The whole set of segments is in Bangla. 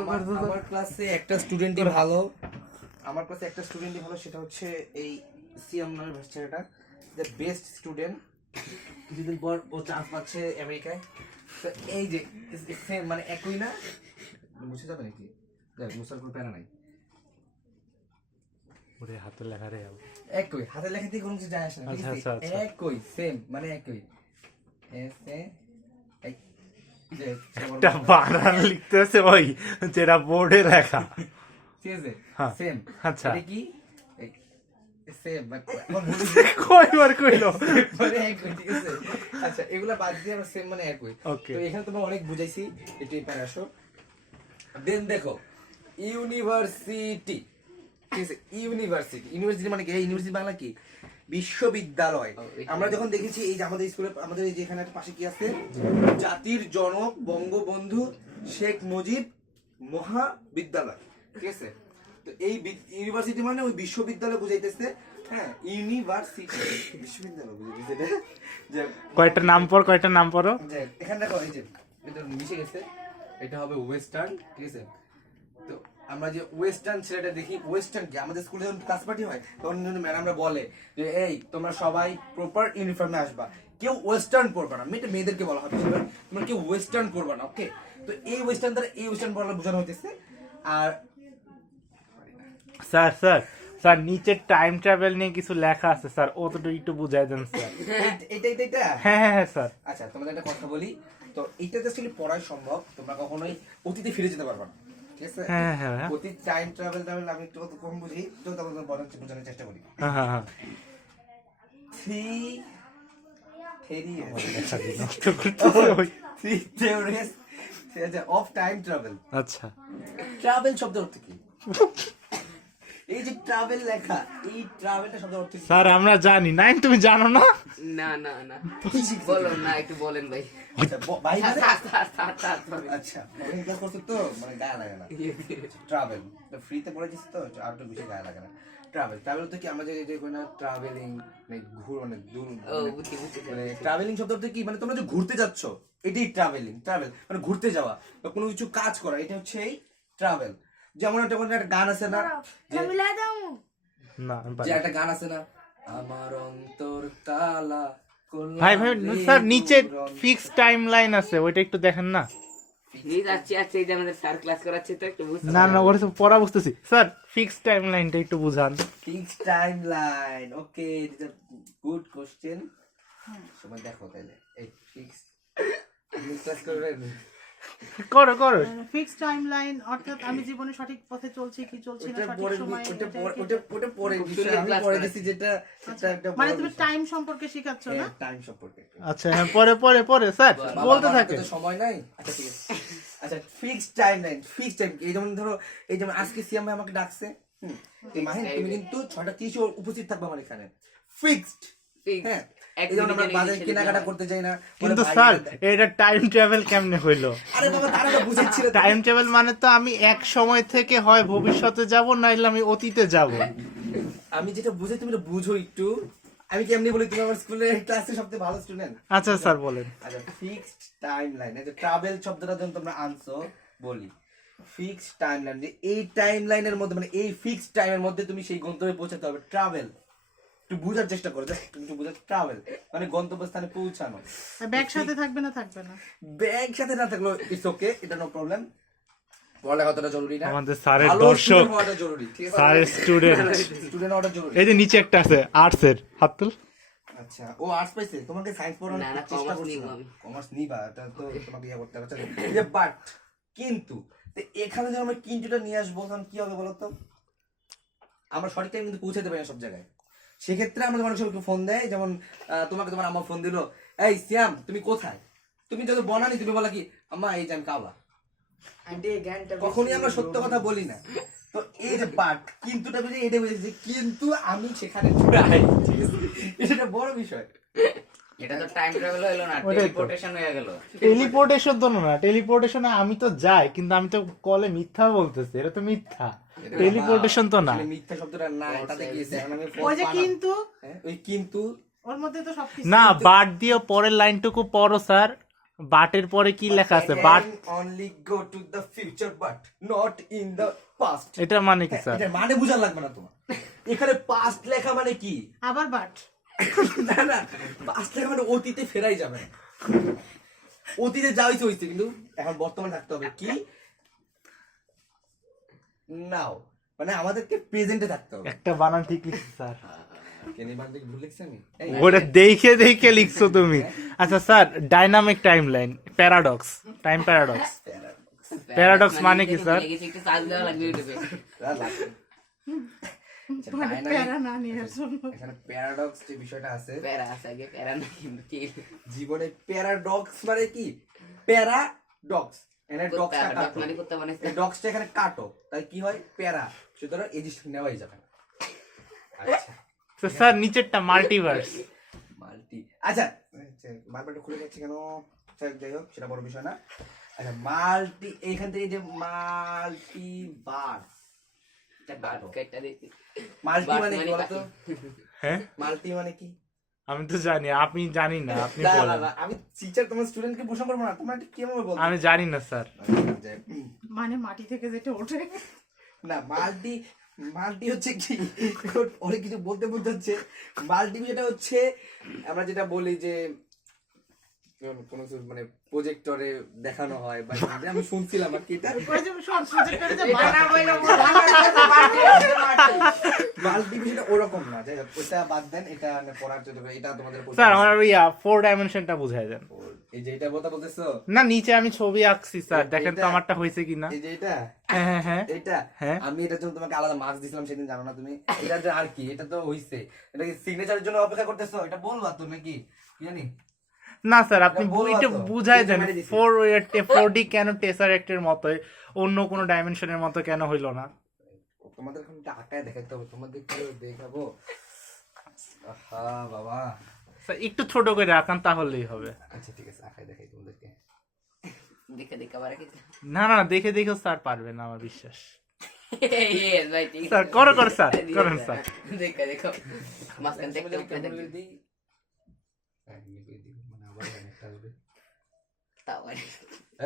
আমার ক্লাসে একটা স্টুডেন্টই ভালো, সেটা হচ্ছে এই সিএম নামের ছেলেটা, দ্য বেস্ট স্টুডেন্ট। কিছুদিন পর ও চান্স পাচ্ছে আমেরিকায়। তো এই যে সেম মানে একই না, মুছে যাবে নাকি? দেখ মুছার কোনো প্যারা নাই, ওরে হাতের লেখা রে একই হাতের লেখা দিয়ে কোনো কিছু যায় আসে না, একই সেম মানে একই। একটা বানান লিখতেছে ওই যেটা বোর্ডে লেখা, ঠিক আছে সেম। আচ্ছা এটা কি সেম কয়বার কইলো মানে একই, ঠিক আছে। আচ্ছা এগুলা বাদ দিয়ে আমরা সেম মানে একই। তো এখানে তোমরা অনেক বুঝাইছি, একটু এখানে আসো। দেন দেখো ইউনিভার্সিটি, ঠিক আছে। ইউনিভার্সিটি মানে কি? ইউনিভার্সিটি বাংলা কি? বিশ্ববিদ্যালয়। আমরা যখন দেখেছি এই যে আমাদের স্কুলে, আমাদের এই যে এখানে পাশে কি আছে, জাতির জনক বঙ্গবন্ধু শেখ মুজিব মহাবিদ্যালয়, ঠিক আছে। তো এই ইউনিভার্সিটি মানে ওই বিশ্ববিদ্যালয় বুঝাইতেছে। হ্যাঁ ইউনিভার্সিটি বিশ্ববিদ্যালয় বুঝাইতেছে। যে কয়টা নাম পড়ো যে এখানে দেখো এই যে এটা মিশে গেছে, এটা হবে ওয়েস্টার্ন, ঠিক আছে। তো আমরা যে ওয়েস্টার্ন ছেলেটা দেখি, ওয়েস্টার্ন কি আমাদের স্কুলে যখন ক্লাস পার্টি হয় তখন ম্যাডামরা বলে যে এই তোমরা সবাই প্রপার ইউনিফর্মে আসবা, কেউ ওয়েস্টার্ন পরবা না। মেয়েদেরকে বলা হবে তোমরা কেউ ওয়েস্টার্ন পরবা না, ওকে। তো এই ওয়েস্টার্ন দ্বারা এই ওয়েস্টার্ন পরা বোঝানো হইতেছে। আর স্যার নিচে টাইম ট্রাভেল নিয়ে কিছু লেখা আছে স্যার, অতটুকু একটু বুঝাই দেন স্যার। এটা হ্যাঁ স্যার। আচ্ছা তোমাদের একটা কথা বলি, তো এটা জাস্ট পড়াই সম্ভব, তোমরা কখনোই অতীতে ফিরে যেতে পারবে না, ঠিক আছে। হ্যাঁ অতীত টাইম ট্রাভেল আমি একটু কম বুঝি, তো তোমাদের বোঝানোর চেষ্টা করি। Of time travel. আচ্ছা ট্রাভেল শব্দের অর্থ কি? এই যে ট্রাভেল লেখা, এই ট্রাভেলটা শব্দের অর্থ কি? স্যার আমরা জানি না, তুমি জানো না? না বলো না, একটু বলেন ভাই। আচ্ছা ভাই আচ্ছা ক্লাস করছো তো মানে গায়ে লাগে না। ট্রাভেল তো ফ্রিতে পড়েছিস তো আর একটু বেশি গায়ে লাগে না। ট্রাভেল তো কি আমরা যে কোনো ট্রাভেলিং মানে মানে দূর, মানে ট্রাভেলিং শব্দ অর্থ কি? মানে তোমরা যে ঘুরতে যাচ্ছ এটাই ট্রাভেলিং। ট্রাভেল মানে ঘুরতে যাওয়া বা কোনো কিছু কাজ করা, এটা হচ্ছে এই ট্রাভেল। যেমন একটা গান আছে না, যে একটা গান আছে না, আমার অন্তর কালা ভাই স্যার নিচে ফিক্স টাইম লাইন আছে, ওইটা একটু দেখেন না। আচ্ছা এই যে আমাদের স্যার ক্লাস করাচ্ছে তো একটু বুঝতে না ওরা সব পড়া বুঝতেছি স্যার, ফিক্স টাইম লাইনটা একটু বুঝান। Fix time line, okay, it is a good question. সময় দেখো তাহলে এই ফিক্স ক্লাস করবেন, করো ফিক্সড টাইমলাইন অর্থাৎ আমি জীবনে সঠিক পথে চলছি কি চলছি না সঠিক সময়, ওটা পরে বিষয় আমি পরে দিছি, যেটা একটা মানে তুমি টাইম সম্পর্কে শেখাচ্ছ না? টাইম সম্পর্কে। আচ্ছা হ্যাঁ পরে স্যার বলতে থাকে, সময় নাই। আচ্ছা ঠিক আছে। আচ্ছা ফিক্সড টাইমলাইন, ফিক্সড টাইম এই যেমন ধরো এই যেমন আজকে সিএম ভাই আমাকে ডাকছে, এই মাহিন তুমি কিন্তু 6:30 উপস্থিত থাকবে আমার এখানে, ফিক্সড। হ্যাঁ এই যেমন আমরা বাজারে কেনাকাটা করতে যাই না, কিন্তু স্যার এটা টাইম ট্রাভেল কেমনে হইলো? আরে বাবা তারা তো বুঝেছিল টাইম ট্রাভেল মানে তো আমি এক সময় থেকে হয় ভবিষ্যতে যাব নাইলে আমি অতীতে যাব। আমি যেটা বুঝাই তুমি বুঝো একটু। আমি কেমনি বলি, তুমি আমার স্কুলের ক্লাসে সবচেয়ে ভালো স্টুডেন্ট। আচ্ছা স্যার বলেন। আচ্ছা ফিক্সড টাইমলাইন, এই যে ট্রাভেল শব্দটা যখন তোমরা আনছো, বলি ফিক্সড টাইমলাইন, যে এই টাইমলাইনের মধ্যে মানে এই ফিক্সড টাইমের মধ্যে তুমি সেই গন্তব্যে পৌঁছাতে হবে। ট্রাভেল একটু বুঝার চেষ্টা করো, তুমি একটু বুঝার। ট্রাভেল মানে গন্তব্যস্থানে পৌঁছানো। ব্যাগ সাথে থাকবে না? ব্যাগ সাথে না থাকলো ইটস ওকে, এটা নো প্রবলেম। পড়ালেখাটা জরুরি না, আমাদের স্যারের দর্শক, হওয়াটা জরুরি, ঠিক আছে। স্যারের স্টুডেন্ট হওয়াটা জরুরি। এই যে নিচে একটা আছে আর্টসের, হাত তুল। আচ্ছা ও আর্টস পাইছে, তোমাকে সায়েন্স পড়ানোর না চেষ্টা করছি। কমার্স নিবা, এটা তো তোমাকে ইয়া করতে হবে। এই যে বাট কিন্তু এখানে যখন আমরা কিন্তুটা নিয়ে আসবো তখন কি হবে বলো তো? আমরা সঠিক টাইম কিন্তু পৌঁছাতে পারি না সব জায়গায়। সেক্ষেত্রে আমরা অনেক সময় ফোন দেয়, যেমন তোমাকে তোমার আম্মা ফোন দিল, এই শ্যাম তুমি কোথায়? তুমি যদি বনানি তুমি বলা কি আম্মা এই যে আমি কাওলা। কখনই আমরা সত্য কথা বলি না। তো এই যে বাট কিন্তুটা বুঝে এটা বুঝেছি, কিন্তু আমি সেখানে নাই, ঠিক আছে। এটা বড় বিষয়। এটা তো টাইম ট্রাভেল হলো না, টেলিপোর্টেশন হয়ে গেল। টেলিপোর্টেশন তো না, টেলিপোর্টেশনে আমি তো যাই কিন্তু আমি তো কলে মিথ্যা বলতেছি, এটা তো মিথ্যা। টেলিপোর্টেশন তো না, মিথ্যা শব্দটা না, এটাতে কি আছে? এখন আমি ওই যে কিন্তু ওই কিন্তু ওর মধ্যে তো সবকিছু না বাট দিয়ে পরের লাইনটুকু পড়ো স্যার। বাটের পরে কি লেখা আছে? But only go to the future but not in the past. এটা মানে কি স্যার? এটা মানে বুঝার লাগবে না তোমার। এখানে পাস্ট লেখা মানে কি? আবার বাট না না, পাস্ট লেখা মানে অতীতে ফেরাই যাবে না। অতীতে যা হইছে হইছে, কিন্তু এখন বর্তমানে থাকতে হবে কি নাও, মানে আমাদেরকে প্রেজেন্টে থাকতে হবে। একটা বানান ঠিক লিখছি স্যার। কেন এই বানানটা কি ভুল লিখছি আমি? ওটা দেখে দেখে লিখছো তুমি। আচ্ছা sir, dynamic timeline, paradox, time paradox. Paradox মানে কি, স্যার? একটু চার্জ দেওয়া লাগবে ইউটিউবে। মানে প্যারা না নেওয়ার জন্য। এখানে প্যারাডক্স যে বিষয়টা আছে, প্যারা আছে আগে, প্যারা না কিন্তু কি জীবনে প্যারাডক্স মানে কি? প্যারাডক্স এখানে ডক্সটা প্যারাডক্স কাটো, মানে করতে মানে এই ডক্সটা এখানে কাটো, তাই কি হয়? প্যারা। সুতরাং এই জিনিসটা নেওয়াই যাবে না। আচ্ছা তো স্যার নিচেরটা মাল্টিভার্স। মাল্টি, আচ্ছা বারবার খুলে যাচ্ছে কেন? স্যার যাই হোক, সেটা বড় বিষয় না। আচ্ছা মাল্টি, এইখান থেকে যে মাল্টিভার্স, এটা বাট কাটটা দেখি। মাল্টি বাট মানে কি মানে বলতো? হ্যাঁ মাল্টি মানে কি? আমি তো জানি, আপনি জানি না, আপনি না, না, বলেন। না, আমি টিচার, তোমার স্টুডেন্টকে প্রশ্ন করবো না, তোমরা এটা কিভাবে বলছো? আমি জানি না স্যার। মানে মাটি থেকে যেটা ওঠে। না, মাল্টি, মাল্টি হচ্ছে কি? অনেক কিছু বলতে বলতে হচ্ছে মাল্টি, যেটা হচ্ছে আমরা যেটা বলি যে কোনো কিছু মানে প্রজেক্টরে দেখানো হয় বা আমি শুনছিলাম আর কি, এটা ওই যে সব প্রজেক্টরে যে বানা বইলো মাল্টি বিষয়টা ওরকম না। যাই হোক, ওইটা বাদ দেন, এটা পড়ার জন্য এটা তোমাদের স্যার আমার ওই 4 ডাইমেনশনটা বুঝাই দেন। এই যে এটা বলতেছো, না নিচে আমি ছবি আঁকছি স্যার, দেখেন তো এটা- আমারটা হয়েছে কিনা। এই যে এটা, হ্যাঁ হ্যাঁ হ্যাঁ এটা হ্যাঁ। আমি এটার জন্য তোমাকে আলাদা মার্কস দিছিলাম সেদিন, জানো না তুমি? এটা যে আর কি, এটা তো হইছে, এটা কি সিগনেচারের জন্য অপেক্ষা করতেছো? এটা বলবা তো নাকি কি জানি? না স্যার, আপনি এটা বলবা এটা তো। বুঝাই দেন। মেরে দিছি। 4D কেন টেসারেক্টের মতো, অন্য কোনো ডাইমেনশনের মতো কেন হইলো না? তোমাদের এখন এটা আঁকায় দেখাইতে হবে, তোমাদের কি দেখাবো? আহা বাবা, স্যার একটু ছোট করে আঁকান তাহলেই হবে। আচ্ছা ঠিক আছে, আঁকায় দেখাই তোমাদেরকে। দেখে দেখে আবার কি না না দেখে দেখে স্যার পারবে না আমার বিশ্বাস। ইয়েস ভাই ঠিক স্যার করো করো স্যার, করেন স্যার। দেখে দেখো মাঝখান থেকে কেমন উপরে দেখবে দিই? হ্যাঁ, এমনি করে দিই, মানে আবার একটা আসবে। তাও আর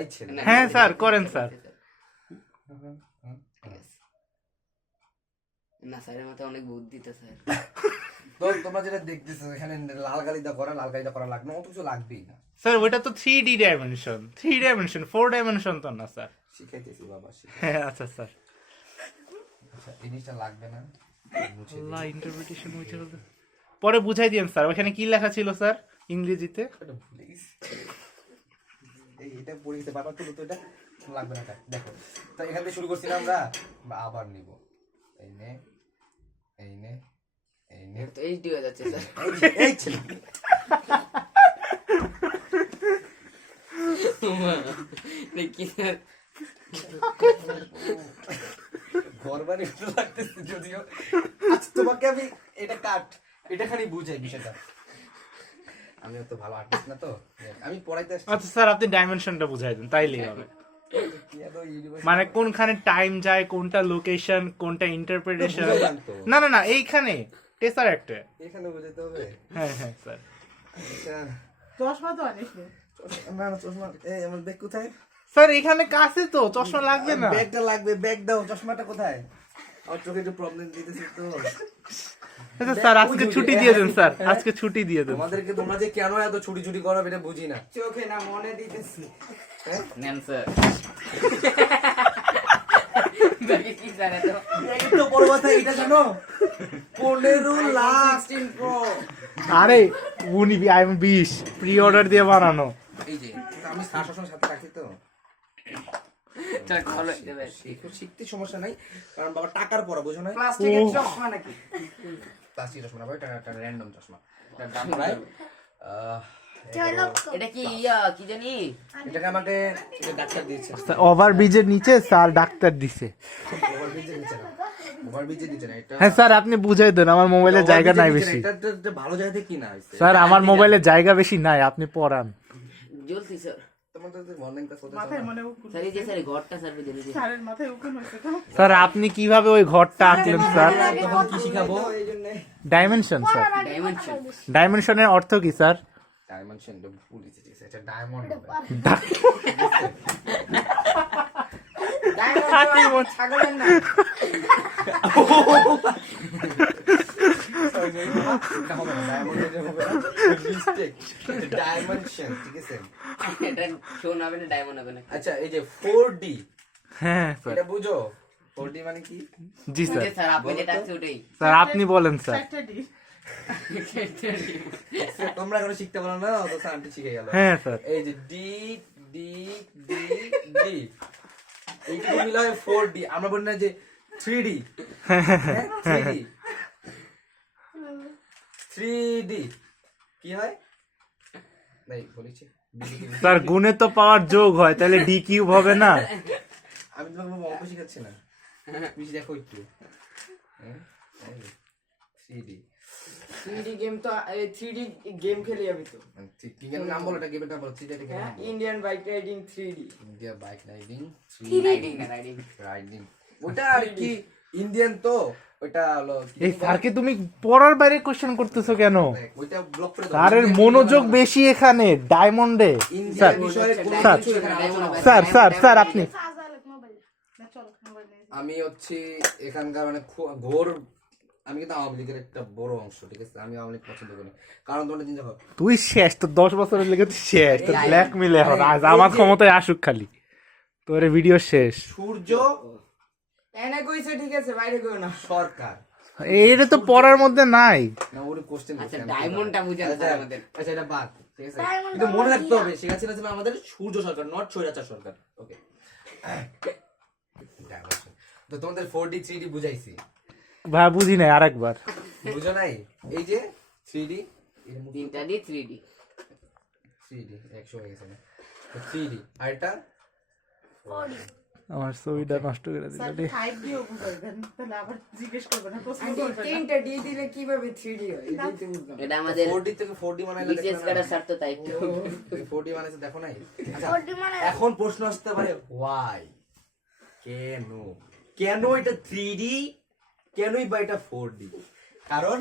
এই ছেলে, না, হ্যাঁ, স্যার, করেন, স্যার। ঠিক আছে। না স্যারের মাথায় অনেক বুদ্ধি তো স্যার। তো তোমরা যেটা দেখতেছো এখানে লাল গালিদা করা, লাল গালিদা করা লাগবে না, অত কিছু লাগবেই না। স্যার ওটা তো 3D ডাইমেনশন, 3 ডাইমেনশন, 4 ডাইমেনশন তো না স্যার। শিখাইতেছি বাবা, হ্যাঁ আচ্ছা স্যার। আচ্ছা এই জিনিসটা লাগবে না, মুছে দিই। আল্লাহ, ইন্টারপ্রিটেশন হইছে বলতে। পরে বুঝাই দিয়েন স্যার, ওখানে কি লেখা ছিল স্যার ইংরেজিতে? এটা ভুলে গেছি। এই এটা পড়ে গেছে, বারবার তুলো তো, এটা লাগবে না, এটা দেখো। তো এখান থেকে শুরু করছিলাম আমরা, আবার নিব। এই নে, এই নে, এই নে, তো এইচডি হয়ে যাচ্ছে স্যার। এই ছেলে। দেখি স্যার ঘর বাড়ি মতো লাগতেছে যদিও। আচ্ছা তোমাকে আমি এটা কাট, এটা খালি বুঝাই বিষয়টা। আমি অত ভালো আর্টিস্ট না তো, আমি পড়াইতে আসছি। আচ্ছা স্যার, আপনি ডাইমেনশনটা বুঝাই দেন তাইলেই হবে। কি এত ইউনিভার্সিটি মানে কোনখানে টাইম যায়, কোনটা লোকেশন, কোনটা ইন্টারপ্রিটেশন। বুঝাইলাম তো। না না না, এইখানে টেসারেক্টে। এখানে বুঝাইতে হবে। হ্যাঁ হ্যাঁ স্যার। আচ্ছা, চশমা তো আনিস নি। না না চশমা, এই আমার ব্যাগ কোথায়? স্যার এখানে কাছে তো, চশমা লাগবে না। ব্যাগটা লাগবে, ব্যাগ দাও, চশমাটা কোথায়? আমার চোখে একটু প্রবলেম দিতেছে তো। আচ্ছা স্যার, আজকে ছুটি দিয়ে দেন স্যার, আজকে ছুটি দিয়ে দেন। তোমাদেরকে, তোমরা যে কেন এত ছুটি ছুটি করো এটা বুঝি না। চোখে না মনে দিতেছি। হ্যাঁ? নেন স্যার। দেখি কি স্যার এত এই তো বড় কথা, এটা জানো? 15 লাখ। আরে উনি আমি 20 প্রি অর্ডার দিয়ে বানানো। এই যে আমি শাসনের সাথে রাখি তো। স্যার ভালো দেবে। শিখতে সমস্যা নাই, কারণ বাবা টাকার পড়া, বুঝো না? প্লাস্টিকের চশমা নাকি? প্লাস্টিক চশমা না ভাই, এটা র্যান্ডম চশমা। এটার দাম প্রায় এটা কি কি জানি? এটাকে আমাকে এটা ডাক্তার দিয়েছে। ওভার ব্রিজের নিচে স্যার ডাক্তার দিছে। ওভারব্রিজের নিচে না, ওভারব্রিজের নিচে না, এটা হ্যাঁ স্যার, আপনি বুঝাই দেন, আমার মোবাইলে জায়গা নাই ওভারব্রিজের বেশি। নিচে না, এটা ভালো জায়গা থেকে কিনা হয়েছে। স্যার আমার মোবাইলে জায়গা বেশি নাই, আপনি পড়ান। জ্বলছি স্যার। তোমাদের অনলাইন ক্লাস হতে মাথায় মনে উকুন স্যার এই যে স্যার এই ঘরটা স্যার দিলে যে স্যারের মাথায় উকুন হয়েছে তো স্যার আপনি কিভাবে ওই ঘরটা আঁকলেন স্যার তখন কি শিখাবো? ডাইমেনশন স্যার ডাইমেনশন ডাইমেনশনের অর্থ কি স্যার ডাইমেনশন পুলিশ দিছে এটা ডায়মন্ড ডাইমেনশন ছাগলের না এটা হবে না ডায়মন্ড এটা হবে না মিস্টেক ডাইমেনশন ঠিক আছে। এটা শোন হবে না ডায়মন্ড হবে না আচ্ছা এই যে 4D হ্যাঁ স্যার এটা বুঝো 4D মানে কি? জি স্যার যে স্যার আপনি যেটা আছে ওটাই স্যার আপনি বলেন স্যার চারটা ডি তোমরা এখন শিখতে পারো না তো স্যার আন্টি শিখে গেল। হ্যাঁ স্যার এই যে ডি ডি ডি ডি এইটা মিলা হয় 4D আমরা বলি না যে 3D হ্যাঁ 3D 3D কি হয় নাই বলেছি স্যার গুণে তো পাওয়ার যোগ হয় তাহলে ডি কিউব হবে না আমি তোমাকে অঙ্ক শিখাচ্ছি না বেশি দেখো একটু হ্যাঁ 3D 3D গেম তো 3D গেম খেলি আমি তো ঠিক কি নাম বলো এটা গেমের নাম বলো 3D এটা হ্যাঁ Indian bike riding 3D India bike riding riding না রাইডিং রাইডিং ওটা আর কি ইন্ডিয়ান তো ওটা হলো কি এই স্যারকে তুমি পড়ার বাইরে কোশ্চেন করতেছো কেন দেখ, ওইটা ব্লক করে দাও স্যারের মনোযোগ বেশি এখানে ডায়মন্ডে ইন্ডিয়ান স্যার বিষয়ে কোনো স্যার, কিছু এখানে আলোচনা হবে না। স্যার আপনি মোবাইল না চলো মোবাইল নিয়ে আমি হচ্ছে এখানকার মানে ঘোর আমি কিন্তু আওয়ামী লীগের একটা বড় অংশ ঠিক আছে আমি আওয়ামী লীগ পছন্দ করি কারণ তোমরা চিন্তা করো তুই শেষ তো 10 বছরের লেগে তুই শেষ তো ব্ল্যাকমেল এখন আজ আমার ক্ষমতায় আসুক খালি তোর ভিডিও শেষ সূর্য এনে কইছে ঠিক আছে বাইরে কইও না সরকার এইটা তো পড়ার মধ্যে নাই না ওর কোশ্চেন আচ্ছা ডায়মন্ডটা বুঝান স্যার আমাদের আচ্ছা এটা বাদ ঠিক আছে কিন্তু মনে রাখতে হবে শেখ হাসিনা ছিল আমাদের সূর্য সরকার নট স্বৈরাচার সরকার ওকে তো তোমাদের 4D 3D বুঝাইছি ভাই বুঝি নাই আরেকবার বুঝো নাই এই যে 3D এর মধ্যে তিনটা দিয়ে 3D 3D 100 হয়ে গেছে না 3D আর এটা আমার ছবিটা নষ্ট করে স্যার দিল 5 দিও বুঝাইবেন তাহলে আবার জিজ্ঞেস করবেন না প্রশ্ন আন্টি করবেন না। তিনটা ডি দিলে কিভাবে 3D হয় এটাই তো বুঝলাম এটা আমাদের 4D থেকে 4D বানাইলে বিসিএস কাটার স্যার তো তাই একটু 4D বানাইছে দেখো নাই আচ্ছা এখন প্রশ্ন আসতে পারে why কেন কেন এটা 3D কেনই বা এটা 4D কারণ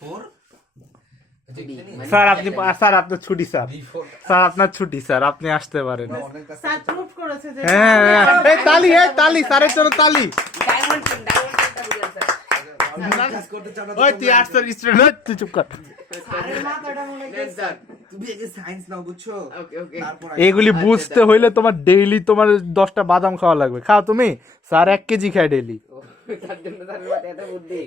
4 স্যার আপনি স্যার আপনার ছুটি স্যার স্যার আপনার ছুটি স্যার আপনি আসতে পারেন স্যার প্রুফ করেছে যে হ্যাঁ এই তালি স্যারের জন্য তালি ডায়মন্ডটা বুঝান স্যার করতে চাও না ওই তুই আর্টস এর স্টুডেন্ট তুই চুপ কর স্যারের মাথাটা মনে হয় স্যার তুমি আগে সায়েন্স নাও বুঝছো ওকে ওকে তারপর এইগুলি বুঝতে হইলে তোমার ডেইলি তোমার 10টা বাদাম খাওয়া লাগবে খাও তুমি স্যার 1 কেজি খায় ডেইলি তার জন্য স্যার এত বুদ্ধি